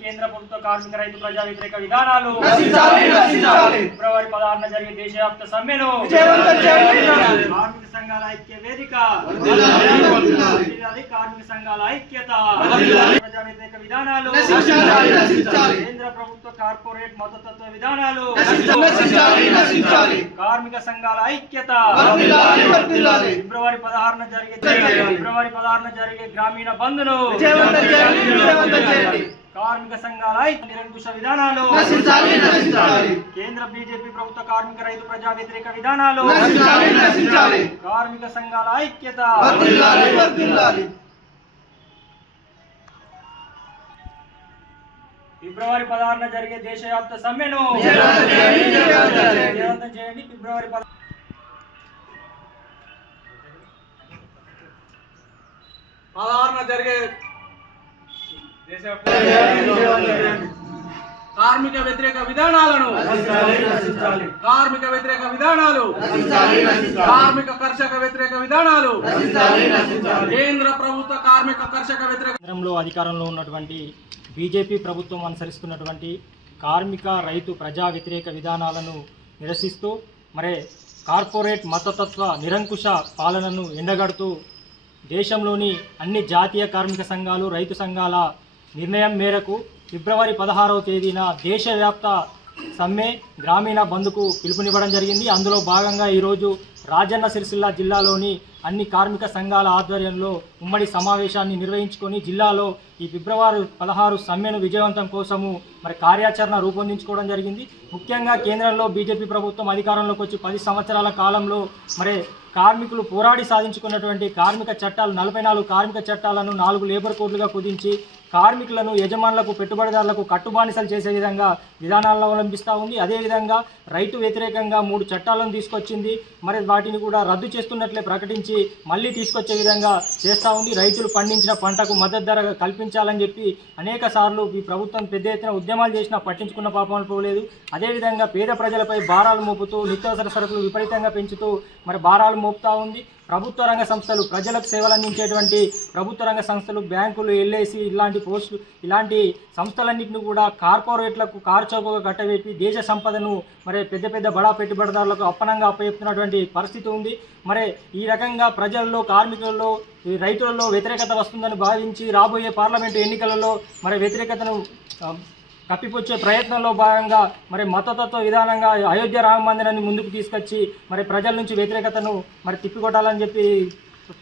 కేంద్ర ప్రభుత్వ కార్మిక రైతు ప్రజా వ్యతిరేక విధానాలు. ఫిబ్రవరి పదహారున జరిగే దేశవ్యాప్త సమ్మెను. కార్మిక సంఘాల ఐక్య వేదిక వర్ధిల్లాలి, వర్ధిల్లాలి. వర్ధిల్లాలి, కార్మిక సంఘాల ఐక్యత వర్ధిల్లాలి. ప్రజా వ్యతిరేక విధానాలు. కేంద్ర ప్రభుత్వ కార్పొరేట్ మతతత్వ విధానాలు. కార్మిక సంఘాల ఐక్యత. ఫిబ్రవరి పదహారున జరిగే. ఫిబ్రవరి పదహారున జరిగే గ్రామీణ బంద్ను విజయవంతం చేయండి, విజయవంతం చేయండి. కార్మిక సంఘాల నిరంకుశ విధానాలు. కేంద్ర బీజేపీ ప్రభుత్వ కార్మిక రైతు ప్రజా వ్యతిరేక విధానాలు. కార్మిక సంఘాల ఐక్యత ఫిబ్రవరి పదహారున జరిగే దేశవ్యాప్త సమ్మెను చేయండి, ఫిబ్రవరి పద పదహారున జరిగే చేయండి. కార్మిక వ్యతిరేక విధానాలను. కార్మిక వ్యతిరేక విధానాలు. కార్మిక కర్షక వ్యతిరేక విధానాలు. కేంద్ర ప్రభుత్వ కార్మిక కర్షక వ్యతిరేక కేంద్రంలో అధికారంలో ఉన్నటువంటి బీజేపీ ప్రభుత్వం అనుసరిస్తున్నటువంటి కార్మిక రైతు ప్రజా వ్యతిరేక విధానాలను నిరసిస్తూ మరే కార్పొరేట్ మతతత్వ నిరంకుశ పాలనను ఎండగడుతూ దేశంలోని అన్ని జాతీయ కార్మిక సంఘాలు రైతు సంఘాల నిర్ణయం మేరకు ఫిబ్రవరి పదహారవ తేదీన దేశవ్యాప్త సమ్మె గ్రామీణ బంద్కు పిలుపునివ్వడం జరిగింది. అందులో భాగంగా ఈరోజు రాజన్న సిరిసిల్ల జిల్లాలోని అన్ని కార్మిక సంఘాల ఆధ్వర్యంలో ఉమ్మడి సమావేశాన్ని నిర్వహించుకొని జిల్లాలో ఈ ఫిబ్రవరి పదహారు సమ్మెను విజయవంతం కోసము మరి కార్యాచరణ రూపొందించుకోవడం జరిగింది. ముఖ్యంగా కేంద్రంలో బీజేపీ ప్రభుత్వం అధికారంలోకి వచ్చి పది సంవత్సరాల కాలంలో మరి కార్మికులు పోరాడి సాధించుకున్నటువంటి కార్మిక చట్టాలు నలభై నాలుగు కార్మిక చట్టాలను నాలుగు లేబర్ కోడ్లుగా కుదించి కార్మికులను యజమానులకు పెట్టుబడిదారులకు కట్టుబానిసలు చేసే విధంగా విధానాలను అవలంబిస్తూ ఉంది. అదేవిధంగా రైతు వ్యతిరేకంగా మూడు చట్టాలను తీసుకొచ్చింది. మరి వాటిని కూడా రద్దు చేస్తున్నట్లే ప్రకటించి మళ్ళీ తీసుకొచ్చే విధంగా చేస్తూ ఉంది. రైతులు పండించిన పంటకు మద్దతు ధర కల్పించాలని చెప్పి అనేక సార్లు ఈ ప్రభుత్వం పెద్ద ఎత్తున ఉద్యమాలు చేసినా పట్టించుకున్న పాపం పోలేదు. అదేవిధంగా పేద ప్రజలపై భారాలు మోపుతూ నిత్యావసర సరుకులు విపరీతంగా పెంచుతూ మరి భారాలు మోపుతూ ఉంది. ప్రభుత్వ రంగ సంస్థలు ప్రజలకు సేవలు అందించేటువంటి ప్రభుత్వ రంగ సంస్థలు బ్యాంకులు ఎల్ఐసి ఇలాంటి పోస్టులు ఇలాంటి సంస్థలన్నింటినీ కూడా కార్పొరేట్లకు కార్చౌకగా కట్టవేపి దేశ సంపదను మరి పెద్ద పెద్ద బడా పెట్టుబడిదారులకు అప్పనంగా అప్పచెప్తున్నటువంటి పరిస్థితి ఉంది. మరి ఈ రకంగా ప్రజల్లో కార్మికులలో ఈ రైతులలో వ్యతిరేకత వస్తుందని భావించి రాబోయే పార్లమెంటు ఎన్నికలలో మరి వ్యతిరేకతను కప్పిపుచ్చే ప్రయత్నంలో భాగంగా మరి మతతత్వ విధానంగా అయోధ్య రామ మందిరాన్ని ముందుకు తీసుకొచ్చి మరి ప్రజల నుంచి వ్యతిరేకతను మరి తిప్పికొట్టాలని చెప్పి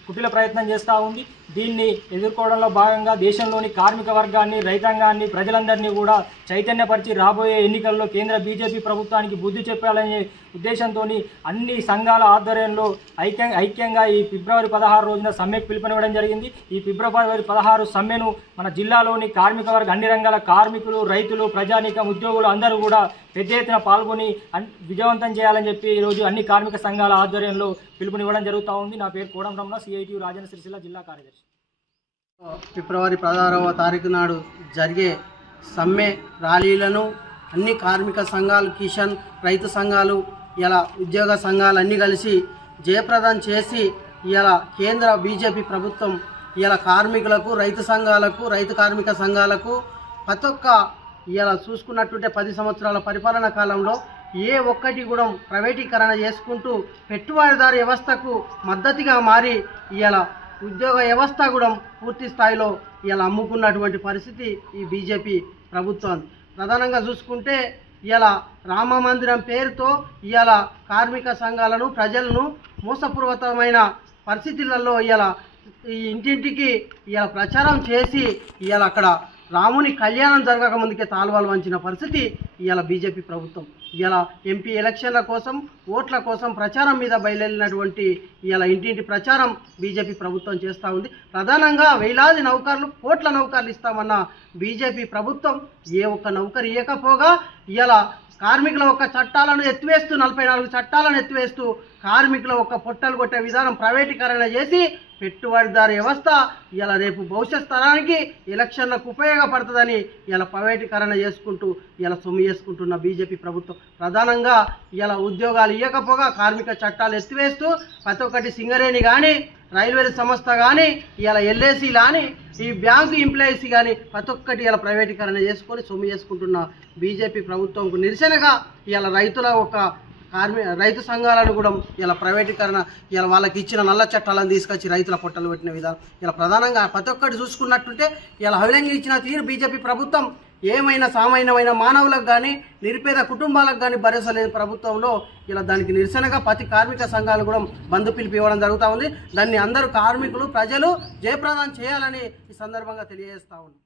కుటిల ప్రయత్నం చేస్తూ ఉంది. దీన్ని ఎదుర్కోవడంలో భాగంగా దేశంలోని కార్మిక వర్గాన్ని రైతాంగాన్ని ప్రజలందరినీ కూడా చైతన్యపరిచి రాబోయే ఎన్నికల్లో కేంద్ర బీజేపీ ప్రభుత్వానికి బుద్ధి చెప్పాలనే ఉద్దేశంతో అన్ని సంఘాల ఆధ్వర్యంలో ఐక్య ఐక్యంగా ఈ ఫిబ్రవరి పదహారు రోజున సమ్మెకు పిలుపునివ్వడం జరిగింది. ఈ ఫిబ్రవరి పదహారు సమ్మెను మన జిల్లాలోని కార్మిక వర్గ అన్ని రంగాల కార్మికులు రైతులు ప్రజానీకం ఉద్యోగులు అందరూ కూడా పెద్ద ఎత్తున పాల్గొని అన్- విజయవంతం చేయాలని చెప్పి ఈరోజు అన్ని కార్మిక సంఘాల ఆధ్వర్యంలో పిలుపునివ్వడం జరుగుతూ ఉంది. నా పేరు కోడం రమణ సిఐటి రాజన్న సిరిసిల్ల జిల్లా కార్యదర్శి. ఫిబ్రవరి పదహారవ తారీఖు నాడు జరిగే సమ్మె ర్యాలీలను అన్ని కార్మిక సంఘాలు కిషన్ రైతు సంఘాలు ఇలా ఉద్యోగ సంఘాలు అన్నీ కలిసి జయప్రదం చేసి ఇలా కేంద్ర బీజేపీ ప్రభుత్వం ఇలా కార్మికులకు రైతు సంఘాలకు రైతు కార్మిక సంఘాలకు ప్రతి ఒక్క ఇలా చూసుకున్నట్టుంటే పది సంవత్సరాల పరిపాలన కాలంలో ఏ ఒక్కటి కూడా ప్రైవేటీకరణ చేసుకుంటూ పెట్టుబడిదారు వ్యవస్థకు మద్దతుగా మారి ఇలా ఉద్యోగ వ్యవస్థ కూడా పూర్తి స్థాయిలో ఇలా అమ్ముకున్నటువంటి పరిస్థితి ఈ బీజేపీ ప్రభుత్వం ప్రధానంగా చూసుకుంటే ఇలా రామ మందిరం పేరుతో ఇవాళ కార్మిక సంఘాలను ప్రజలను మోసపూర్వకమైన పరిస్థితులలో ఇలా ఈ ఇంటింటికి ఇలా ప్రచారం చేసి ఇలా అక్కడ రాముని కళ్యాణం జరగక ముందుకే తాల్వాలు వంచిన పరిస్థితి ఇవాళ బీజేపీ ప్రభుత్వం. ఇలా ఎంపీ ఎలక్షన్ల కోసం ఓట్ల కోసం ప్రచారం మీద బయలుదేరినటువంటి ఇలా ఇంటింటి ప్రచారం బీజేపీ ప్రభుత్వం చేస్తూ ఉంది. ప్రధానంగా వేలాది నౌకర్లు కోట్ల నౌకర్లు ఇస్తామన్న బీజేపీ ప్రభుత్వం ఏ ఒక్క నౌకరు ఇవ్వకపోగా ఇలా కార్మికుల యొక్క చట్టాలను ఎత్తివేస్తూ నలభై నాలుగు చట్టాలను ఎత్తివేస్తూ కార్మికుల ఒక పొట్టలు కొట్టే విధానం ప్రైవేటీకరణ చేసి పెట్టుబడిదారు వ్యవస్థ ఇలా రేపు భవిష్యత్ స్థలానికి ఎలక్షన్లకు ఉపయోగపడుతుందని ఇలా ప్రైవేటీకరణ చేసుకుంటూ ఇలా సొమ్ము చేసుకుంటున్న బీజేపీ ప్రభుత్వం. ప్రధానంగా ఇలా ఉద్యోగాలు ఇవ్వకపోగా కార్మిక చట్టాలు ఎత్తివేస్తూ ప్రతి ఒక్కటి సింగరేణి కానీ రైల్వే సంస్థ కానీ ఇలా ఎల్ఏసీ కానీ ఈ బ్యాంకు ఎంప్లాయీస్ కానీ ప్రతి ఒక్కటి ఇలా ప్రైవేటీకరణ చేసుకొని సొమ్ము చేసుకుంటున్న బీజేపీ ప్రభుత్వంకు నిరసనగా ఇలా రైతుల ఒక కార్మి రైతు సంఘాలను కూడా ఇలా ప్రైవేటీకరణ ఇలా వాళ్ళకి ఇచ్చిన నల్ల చట్టాలను తీసుకొచ్చి రైతుల పొట్టలు పెట్టిన విధానం ఇలా ప్రధానంగా ప్రతి ఒక్కటి చూసుకున్నట్టుంటే ఇలా హవిలంగా ఇచ్చిన తీరు బీజేపీ ప్రభుత్వం. ఏమైనా సామాన్యమైన మానవులకు కానీ నిరుపేద కుటుంబాలకు కానీ భరోసా లేని ప్రభుత్వంలో ఇలా దానికి నిరసనగా ప్రతి కార్మిక సంఘాలు కూడా బంధు పిలిపి ఇవ్వడం జరుగుతూ ఉంది. దాన్ని అందరూ కార్మికులు ప్రజలు జయప్రదం చేయాలని ఈ సందర్భంగా తెలియజేస్తా ఉంది